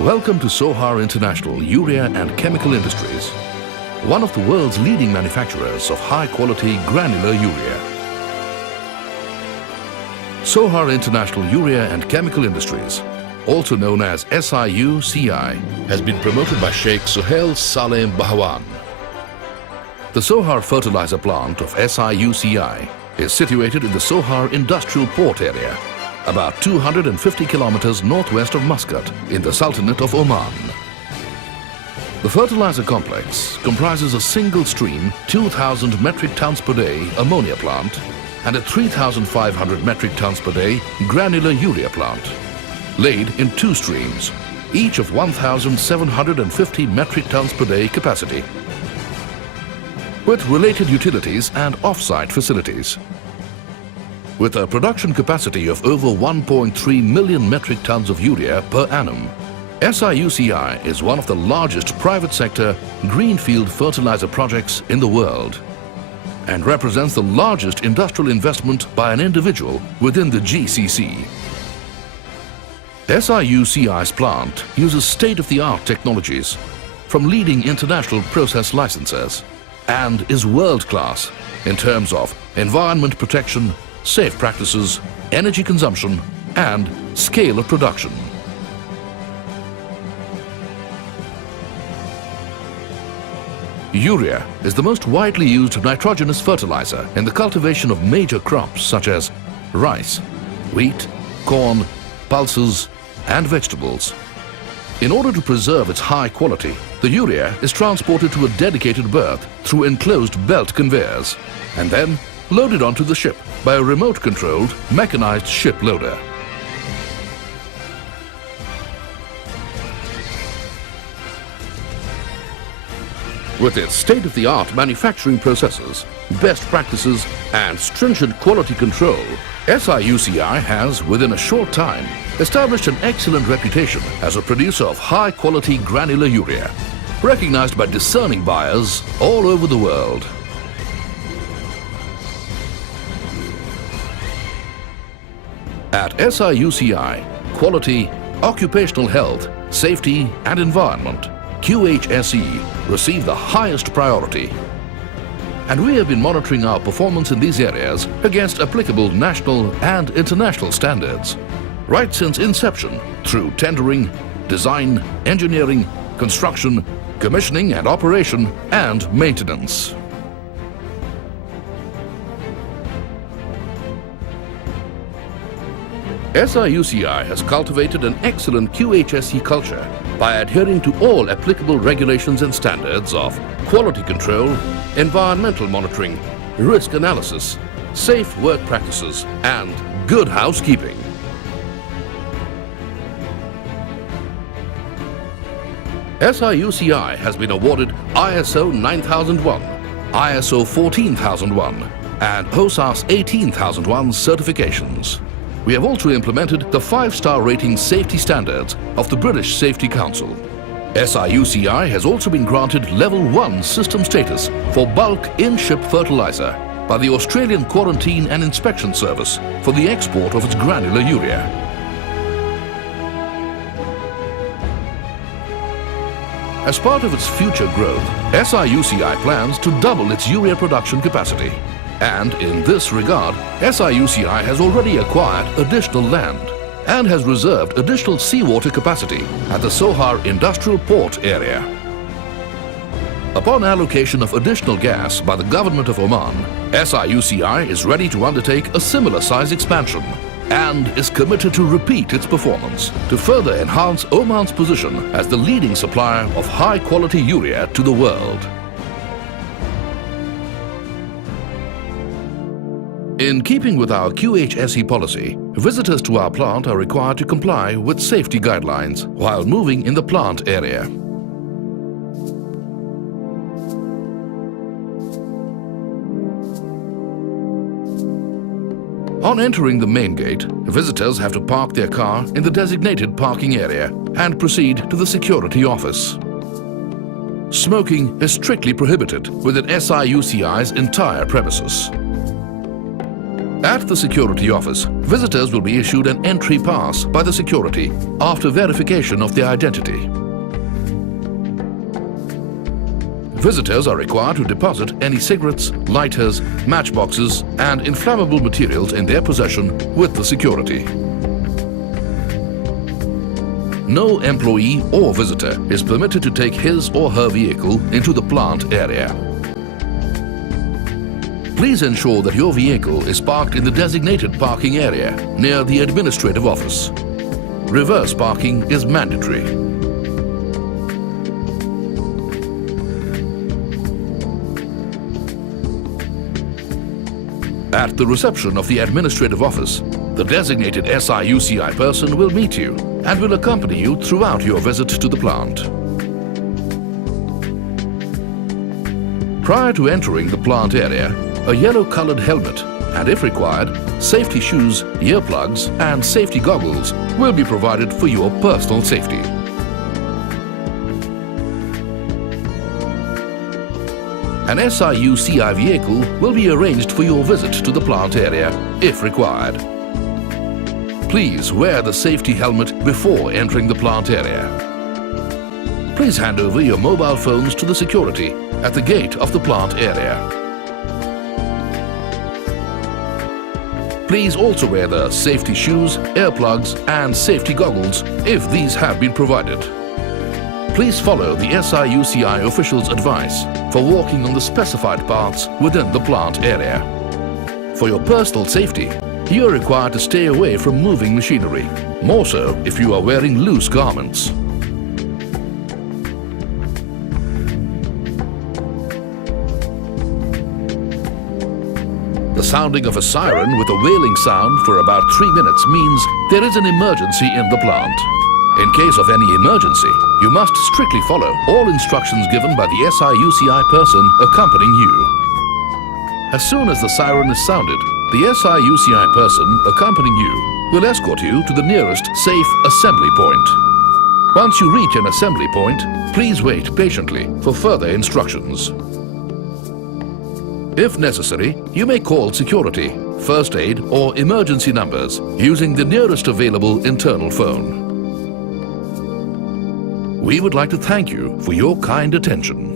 Welcome to Sohar International Urea and Chemical Industries, one of the world's leading manufacturers of high-quality granular urea. Sohar International Urea and Chemical Industries, also known as SIU-CI, has been promoted by Sheikh Suhail Salem Bahawan. The Sohar fertilizer plant of SIU-CI is situated in the Sohar Industrial Port area, about 250 kilometers northwest of Muscat in the Sultanate of Oman. The fertilizer complex comprises a single-stream 2,000 metric tons per day ammonia plant and a 3,500 metric tons per day granular urea plant, laid in two streams, each of 1,750 metric tons per day capacity, with related utilities and off-site facilities. With a production capacity of over 1.3 million metric tons of urea per annum, SIU-CI is one of the largest private sector greenfield fertilizer projects in the world and represents the largest industrial investment by an individual within the GCC. SIU-CI's plant uses state-of-the-art technologies from leading international process licensors and is world-class in terms of environment protection, safe practices, energy consumption, and scale of production. Urea is the most widely used nitrogenous fertilizer in the cultivation of major crops such as rice, wheat, corn, pulses, and vegetables. In order to preserve its high quality, the urea is transported to a dedicated berth through enclosed belt conveyors and then loaded onto the ship by a remote-controlled, mechanized ship loader. With its state-of-the-art manufacturing processes, best practices, and stringent quality control, SIU-CI has, within a short time, established an excellent reputation as a producer of high-quality granular urea, recognized by discerning buyers all over the world. At SIU-CI, quality, occupational health, safety and environment, QHSE, receive the highest priority. And we have been monitoring our performance in these areas against applicable national and international standards, right since inception through tendering, design, engineering, construction, commissioning and operation, and maintenance. SIU-CI has cultivated an excellent QHSE culture by adhering to all applicable regulations and standards of quality control, environmental monitoring, risk analysis, safe work practices, and good housekeeping. SIU-CI has been awarded ISO 9001, ISO 14001, and HOSAS 18001 certifications. We have also implemented the 5-star rating safety standards of the British Safety Council. SIU-CI has also been granted Level 1 system status for bulk in-ship fertilizer by the Australian Quarantine and Inspection Service for the export of its granular urea. As part of its future growth, SIU-CI plans to double its urea production capacity. And in this regard, SIU-CI has already acquired additional land and has reserved additional seawater capacity at the Sohar Industrial Port area. Upon allocation of additional gas by the Government of Oman, SIU-CI is ready to undertake a similar size expansion and is committed to repeat its performance to further enhance Oman's position as the leading supplier of high-quality urea to the world. In keeping with our QHSE policy, visitors to our plant are required to comply with safety guidelines while moving in the plant area. On entering the main gate, visitors have to park their car in the designated parking area and proceed to the security office. Smoking is strictly prohibited within SIU-CI's entire premises. At the security office, visitors will be issued an entry pass by the security after verification of their identity. Visitors are required to deposit any cigarettes, lighters, matchboxes and inflammable materials in their possession with the security. No employee or visitor is permitted to take his or her vehicle into the plant area. Please ensure that your vehicle is parked in the designated parking area near the administrative office. Reverse parking is mandatory. At the reception of the administrative office, the designated SIUCI person will meet you and will accompany you throughout your visit to the plant. Prior to entering the plant area, a yellow-colored helmet and, if required, safety shoes, earplugs and safety goggles will be provided for your personal safety. An SIUCI vehicle will be arranged for your visit to the plant area if required. Please wear the safety helmet before entering the plant area. Please hand over your mobile phones to the security at the gate of the plant area. Please also wear the safety shoes, earplugs and safety goggles if these have been provided. Please follow the SIUCI officials' advice for walking on the specified paths within the plant area. For your personal safety, you are required to stay away from moving machinery, more so if you are wearing loose garments. The sounding of a siren with a wailing sound for about 3 minutes means there is an emergency in the plant. In case of any emergency, you must strictly follow all instructions given by the SIUCI person accompanying you. As soon as the siren is sounded, the SIUCI person accompanying you will escort you to the nearest safe assembly point. Once you reach an assembly point, please wait patiently for further instructions. If necessary, you may call security, first aid or emergency numbers using the nearest available internal phone. We would like to thank you for your kind attention.